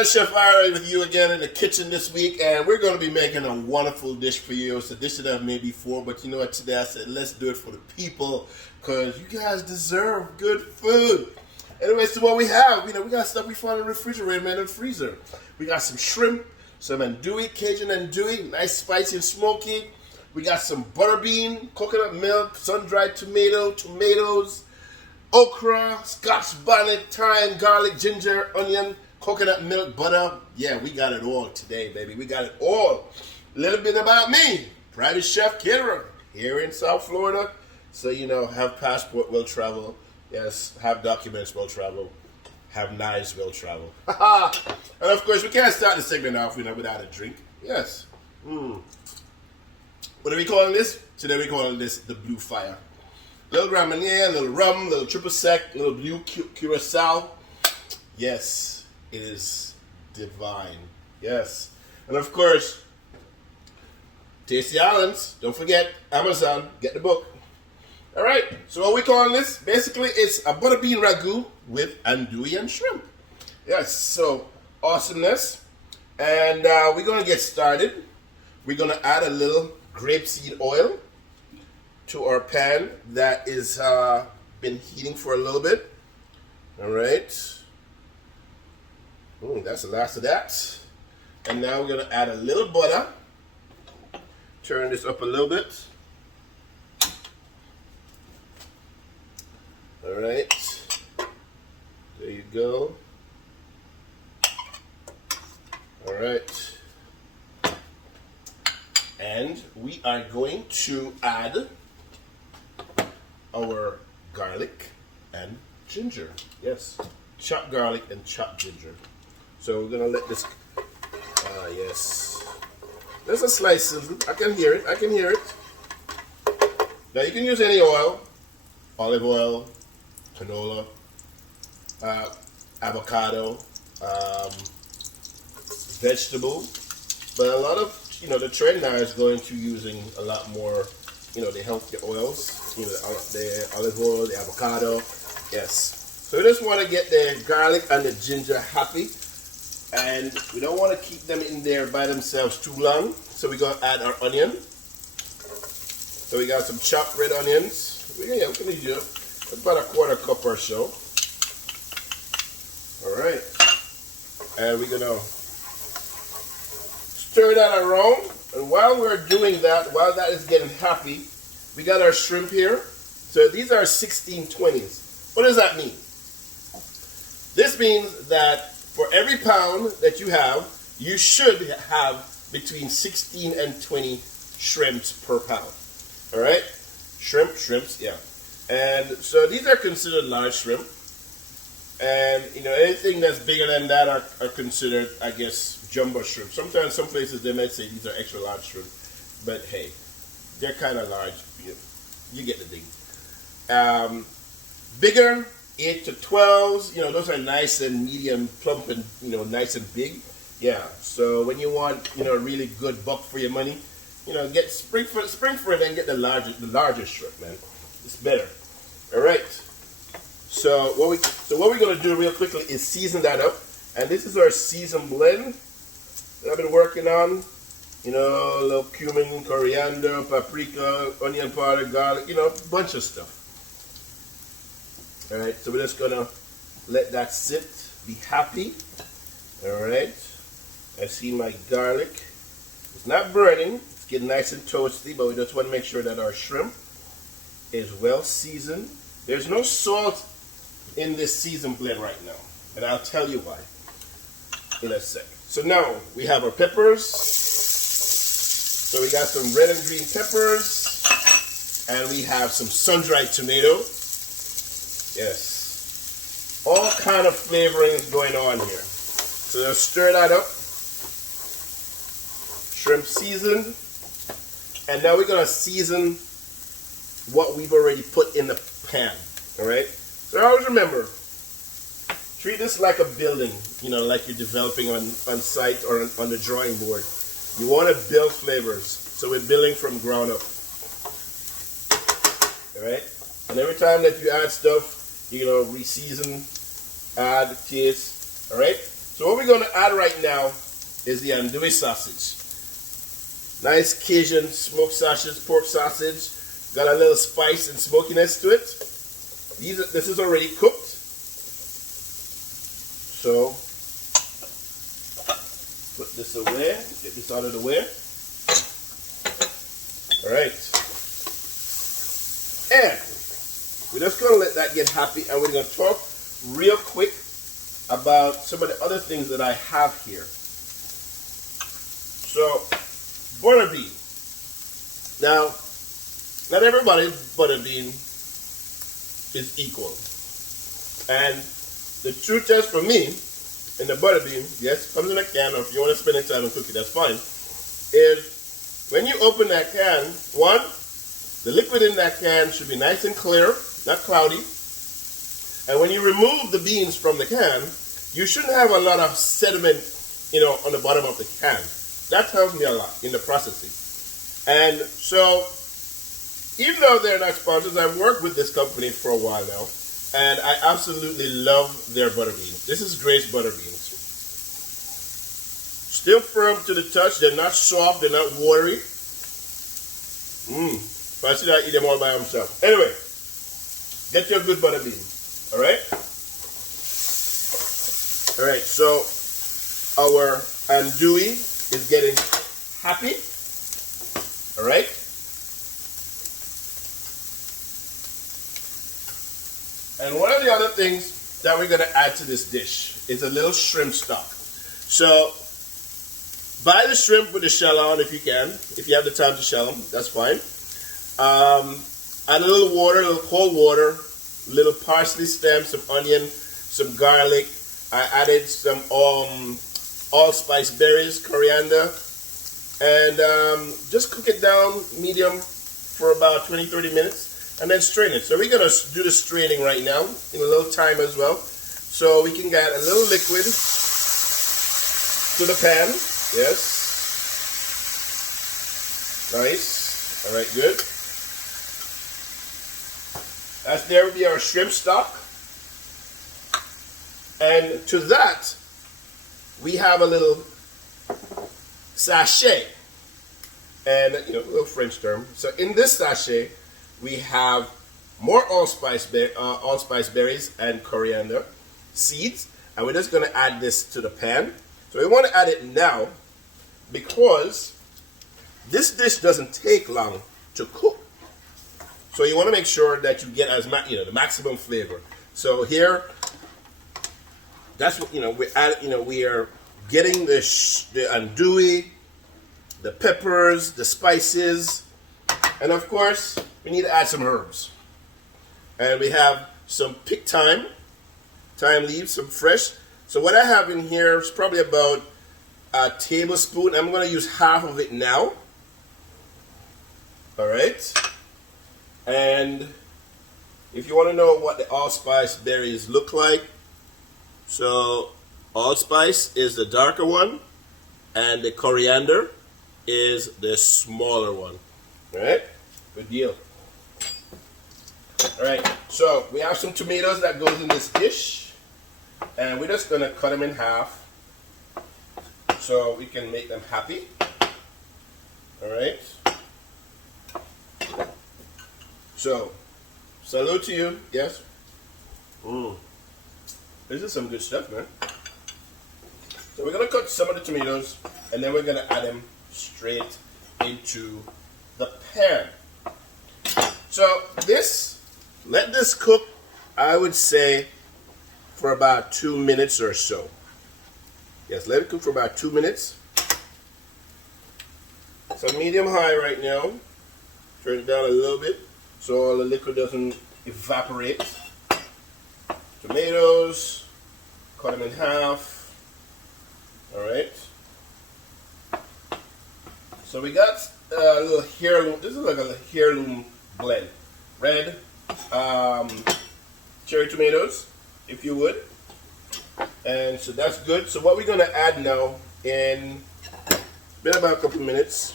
man, Chef Irie with you again in the kitchen this week, and we're going to be making a wonderful dish for you. It's a dish that I've made before, but you know what, today I said let's do it for the people, because you guys deserve good food. Anyway, so what we have, we got stuff we found in the refrigerator, man, in the freezer. We got some shrimp, some andouille, Cajun andouille, nice spicy and smoky. We got some butter bean, coconut milk, sun-dried tomatoes, okra, scotch bonnet, thyme, garlic, ginger, onion, coconut milk, butter. Yeah, we got it all today, baby. We got it all. A little bit about me. Private chef caterer here in South Florida. So, have passport, will travel. Yes, have documents, will travel. Have knives, will travel. And of course, we can't start the segment off without a drink. Yes. What are we calling this? Today we're calling this the Blue Fire. Little Grand Marnier, little rum, little triple sec, little blue curacao. Yes, it is divine. Yes. And of course, Tasty Islands. Don't forget, Amazon, get the book. All right, so what we calling this? Basically, it's a butter bean ragu with andouille and shrimp. Yes, so awesomeness. And we're going to get started. We're going to add a little grapeseed oil to our pan that is been heating for a little bit. All right. That's the last of that. And now we're going to add a little butter. Turn this up a little bit. All right. There you go. All right. And we are going to add our garlic and ginger. Yes, chopped garlic and chopped ginger. So we're gonna let this. Yes. There's a slice of. I can hear it. I can hear it. Now you can use any oil, olive oil, canola, avocado, vegetable, but a lot of the trend now is going to using a lot more, the healthy oils. The olive oil, the avocado. Yes. So we just want to get the garlic and the ginger happy. And we don't want to keep them in there by themselves too long. So we're going to add our onion. So we got some chopped red onions. We can use about a quarter cup or so. Alright. And we're going to stir that around. And while we're doing that, while that is getting happy, we got our shrimp here. So these are 1620s. What does that mean? This means that for every pound that you have, you should have between 16 and 20 shrimps per pound. All right? Shrimps, yeah. And so these are considered large shrimp. And, anything that's bigger than that are considered, I guess, jumbo shrimp. Sometimes some places they might say these are extra large shrimp. But hey, they're kind of large. You get the thing. Bigger, 8 to 12s. Those are nice and medium, plump, and nice and big. Yeah. So when you want a really good buck for your money, get spring for it and get the largest shrimp, man. It's better. All right. So what we're gonna do real quickly is season that up, and this is our seasoned blend that I've been working on. A little cumin, coriander, paprika, onion powder, garlic, a bunch of stuff. All right, so we're just gonna let that sit, be happy. All right, I see my garlic. It's not burning, it's getting nice and toasty, but we just want to make sure that our shrimp is well seasoned. There's no salt in this seasoned blend right now, and I'll tell you why in a sec. So now we have our peppers. So we got some red and green peppers, and we have some sun-dried tomato. Yes. All kind of flavorings going on here. So let's stir that up. Shrimp seasoned. And now we're going to season what we've already put in the pan. Alright? So always remember, treat this like a building, like you're developing on site or on the drawing board. You want to build flavors. So we're building from ground up. Alright? And every time that you add stuff, re-season, add, taste. Alright? So what we're going to add right now is the andouille sausage. Nice Cajun smoked sausage, pork sausage. Got a little spice and smokiness to it. This is already cooked. So put this away, get this out of the way. All right. And we're just going to let that get happy, and we're going to talk real quick about some of the other things that I have here. So, butter bean. Now, not everybody's butter bean is equal. And the true test for me in the butter bean, yes, it comes in a can, or if you want to spend the time and cook it, that's fine, is when you open that can, one, the liquid in that can should be nice and clear, not cloudy. And when you remove the beans from the can, you shouldn't have a lot of sediment, on the bottom of the can. That tells me a lot in the processing. And so, even though they're not sponsors, I've worked with this company for a while now, and I absolutely love their butter beans. This is Grace butter beans. Still firm to the touch. They're not soft. They're not watery. If I see that, I eat them all by themselves. Anyway, get your good butter bean. All right? All right, so our andouille is getting happy. All right? And one of the other things that we're going to add to this dish is a little shrimp stock. So, buy the shrimp with the shell on if you can. If you have the time to shell them, that's fine. Add a little water, a little cold water, a little parsley stem, some onion, some garlic. I added some allspice berries, coriander, and just cook it down medium for about 20-30 minutes, and then strain it. So we're going to do the straining right now in a little time as well, so we can get a little liquid to the pan. Yes. Nice. All right, good. That's there will be our shrimp stock. And to that, we have a little sachet, and a little French term. So in this sachet, we have more allspice berries and coriander seeds, and we're just going to add this to the pan. So we want to add it now because this dish doesn't take long to cook. So you want to make sure that you get the maximum flavor. So here, that's what we are getting the andouille, the peppers, the spices, and of course we need to add some herbs. And we have some picked thyme leaves, some fresh. So what I have in here is probably about a tablespoon. I'm going to use half of it now. All right. And if you want to know what the allspice berries look like, so allspice is the darker one, and the coriander is the smaller one. All right, good deal. All right, so we have some tomatoes that goes in this dish, and we're just gonna cut them in half so we can make them happy. All right. So, salute to you. Yes. This is some good stuff, man. So we're going to cut some of the tomatoes, and then we're going to add them straight into the pan. So let this cook, I would say, for about 2 minutes or so. Yes, let it cook for about 2 minutes. So medium high right now. Turn it down a little bit so all the liquid doesn't evaporate. Tomatoes, cut them in half. All right. So we got a little heirloom. This is like a heirloom blend. Red cherry tomatoes, if you would. And so that's good. So what we're going to add now in been about a couple minutes.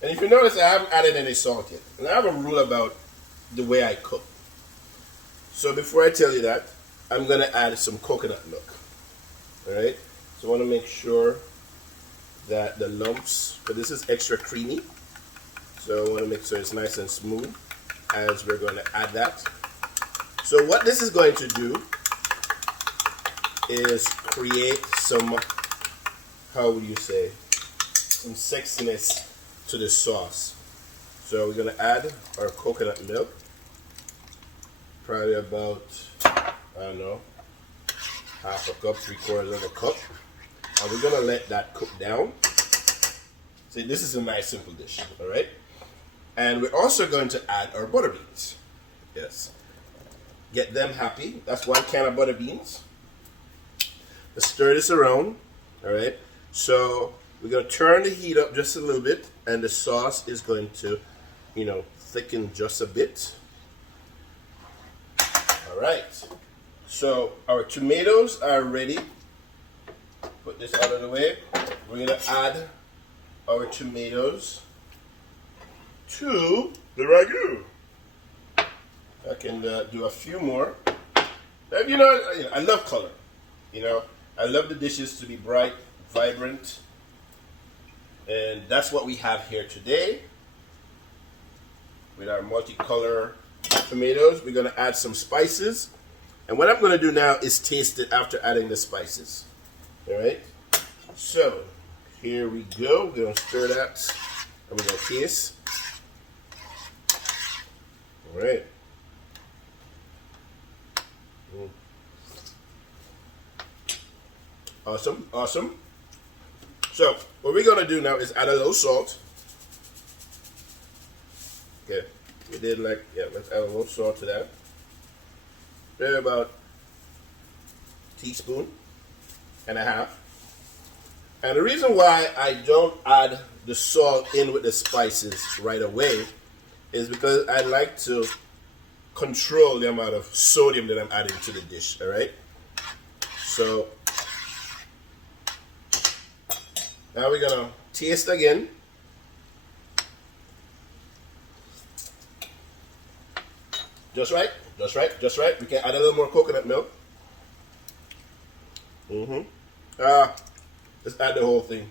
And if you notice, I haven't added any salt yet. And I have a rule about the way I cook. So before I tell you that, I'm gonna add some coconut milk. All right. So I want to make sure that the lumps, but this is extra creamy. So I want to make sure it's nice and smooth as we're going to add that. So what this is going to do is create some, how would you say, some sexiness to the sauce. So we're going to add our coconut milk, probably about, I don't know, half a cup, 3/4 of a cup. And we're going to let that cook down. See, this is a nice simple dish, all right? And we're also going to add our butter beans. Yes. Get them happy. That's 1 can of butter beans. Let's stir this around, all right? So we're going to turn the heat up just a little bit, and the sauce is going to, you know, thicken just a bit. All right. So our tomatoes are ready. Put this out of the way. We're going to add our tomatoes to the ragu. I can do a few more. You know, I love color. You know, I love the dishes to be bright, vibrant, and that's what we have here today with our multicolor tomatoes. We're going to add some spices, and what I'm going to do now is taste it after adding the spices. All right. So here we go. We're going to stir that, and we're going to taste. All right. Awesome, awesome. So what we're gonna do now is add a little salt. Okay, we did like, yeah, let's add a little salt to that. Maybe about a teaspoon and a half. And the reason why I don't add the salt in with the spices right away is because I like to control the amount of sodium that I'm adding to the dish, all right? So now we're gonna taste again. Just right, just right, just right. We can add a little more coconut milk. Let's add the whole thing.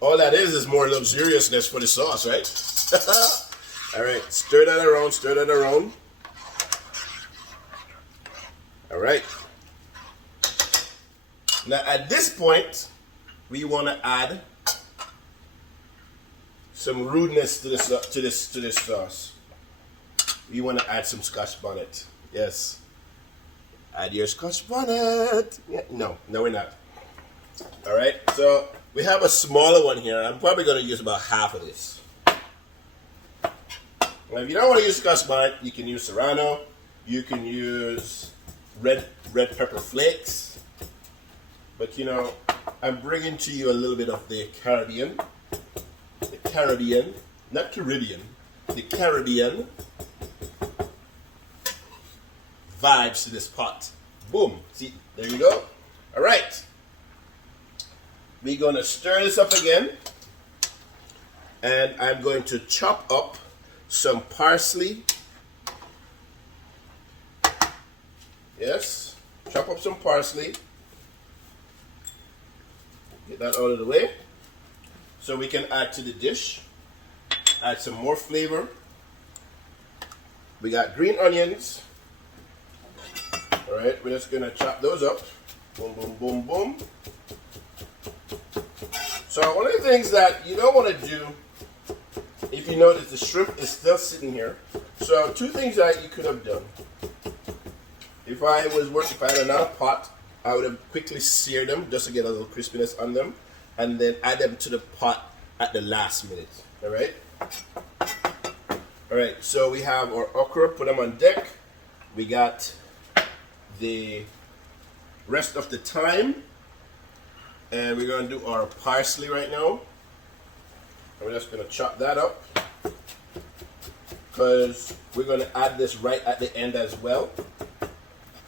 All that is more luxuriousness for the sauce, right? All right, stir that around, stir that around. All right. Now at this point, we want to add some rudeness to this sauce. We want to add some Scotch bonnet. Yes. Add your Scotch bonnet. Yeah, no, we're not. All right. So we have a smaller one here. I'm probably going to use about half of this. Now, if you don't want to use Scotch bonnet, you can use Serrano. You can use red pepper flakes. But you know, I'm bringing to you a little bit of the Caribbean, not Caribbean, the Caribbean vibes to this pot. Boom, see, there you go. All right, we're gonna stir this up again, and I'm going to chop up some parsley. Yes, chop up some parsley. Get that out of the way so we can add to the dish. Add some more flavor. We got green onions. All right, we're just gonna chop those up. Boom, boom, boom, boom. So one of the things that you don't want to do, if you notice the shrimp is still sitting here. So 2 things that you could have done. If I had another pot, I would have quickly seared them just to get a little crispiness on them, and then add them to the pot at the last minute. All right. All right. So we have our okra. Put them on deck. We got the rest of the thyme, and we're gonna do our parsley right now. And we're just gonna chop that up because we're gonna add this right at the end as well.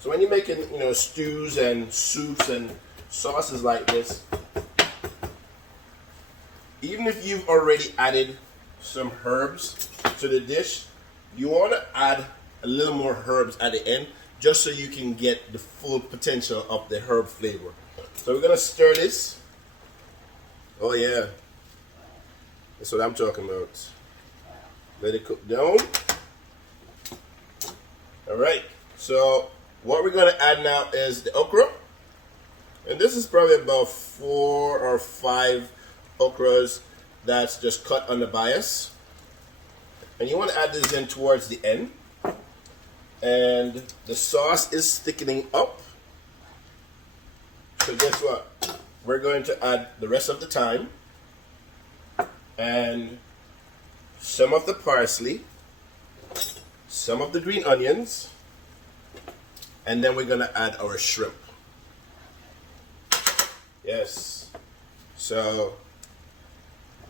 So when you're making, you know, stews and soups and sauces like this, even if you've already added some herbs to the dish, you want to add a little more herbs at the end, just so you can get the full potential of the herb flavor. So we're gonna stir this. Oh yeah, that's what I'm talking about. Let it cook down. All right, so what we're gonna add now is the okra. And this is probably about 4 or 5 okras that's just cut on the bias. And you want to add this in towards the end. And the sauce is thickening up. So guess what? We're going to add the rest of the thyme and some of the parsley, some of the green onions, and then we're going to add our shrimp. Yes. So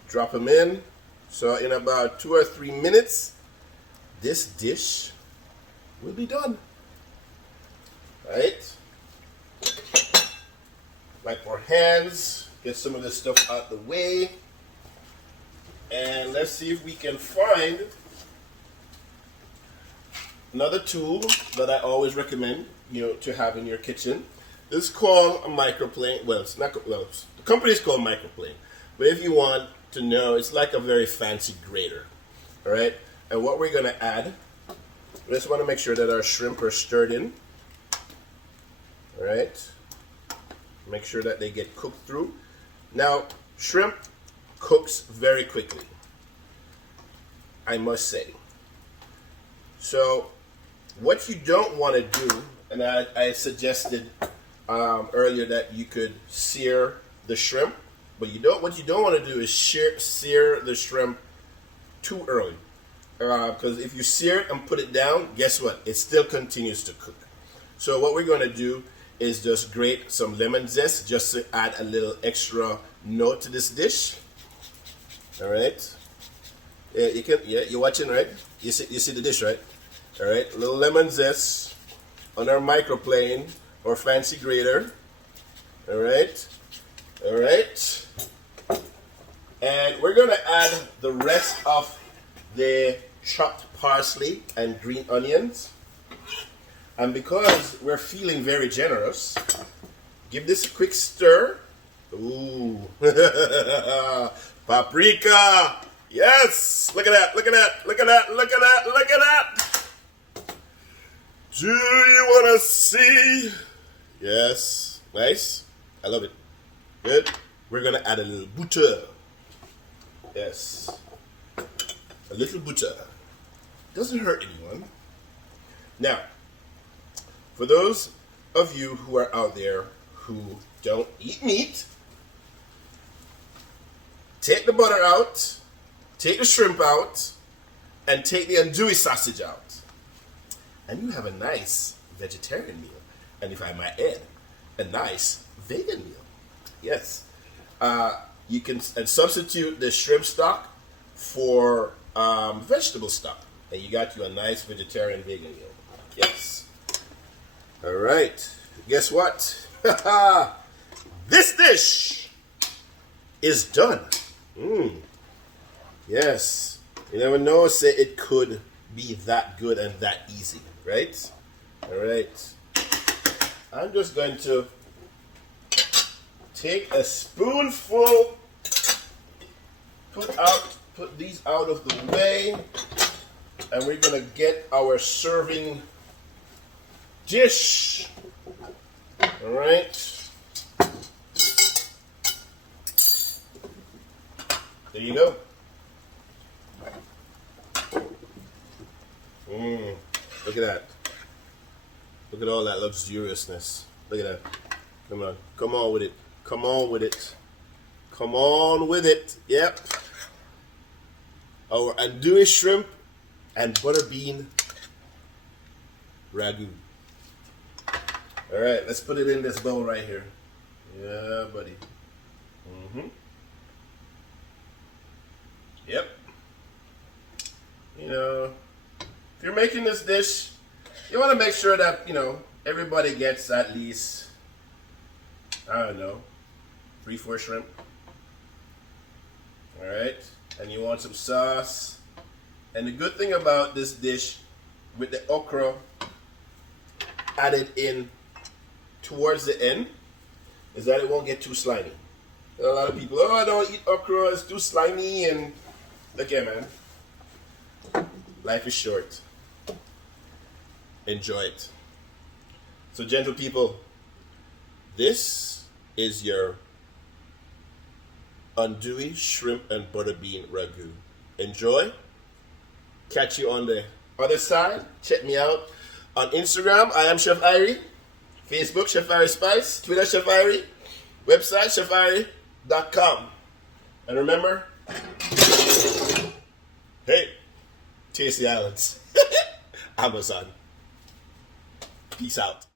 drop them in. So in about 2 or 3 minutes, this dish will be done. Right? Wipe our hands, get some of this stuff out the way, and let's see if we can find another tool that I always recommend, to have in your kitchen. This is called a microplane. Well, it's not. Well, the company is called Microplane, but if you want to know, it's like a very fancy grater. All right, and what we're gonna add, we just want to make sure that our shrimp are stirred in. All right, make sure that they get cooked through. Now, shrimp cooks very quickly, I must say. So what you don't want to do, and I suggested earlier that you could sear the shrimp, but what you don't want to do is sear the shrimp too early, because if you sear it and put it down, guess what? It still continues to cook. So what we're going to do is just grate some lemon zest just to add a little extra note to this dish. All right. Yeah, you're watching, right? You see the dish, right? All right. A little lemon zest on our microplane or fancy grater. All right. All right. And we're going to add the rest of the chopped parsley and green onions. And because we're feeling very generous, give this a quick stir. Ooh. Paprika. Yes. Look at that. Look at that. Look at that. Look at that. Look at that. Do you want to see? Yes. Nice. I love it. Good. We're going to add a little butter. Yes. A little butter. Doesn't hurt anyone. Now, for those of you who are out there who don't eat meat, take the butter out, take the shrimp out, and take the andouille sausage out. And you have a nice vegetarian meal. And if I might add, a nice vegan meal. Yes. You can substitute the shrimp stock for vegetable stock. And you got you a nice vegetarian vegan meal. Yes. All right. Guess what? This dish is done. Yes. You never know, say it could be that good and that easy, right? All right. I'm just going to take a spoonful, put these out of the way, and we're going to get our serving dish. All right. There you go. Look at that. Look at all that luxuriousness. Look at that. Come on. Come on with it. Come on with it. Come on with it. Yep. Our andouille shrimp and butter bean ragu. All right, let's put it in this bowl right here. Yeah, buddy. Yep. If you're making this dish, you want to make sure that, everybody gets at least, I don't know, 3-4 shrimp. All right. And you want some sauce. And the good thing about this dish with the okra added in towards the end is that it won't get too slimy. There are a lot of people, oh, I don't eat okra, it's too slimy, and look here, man. Life is short. Enjoy it. So, gentle people, this is your andouille shrimp and butter bean ragu. Enjoy. Catch you on the other side. Check me out on Instagram. I am Chef Irie. Facebook, Chef Irie Spice. Twitter, Chef Irie. Website, chefirie.com. And remember, hey, taste the islands. Amazon. Peace out.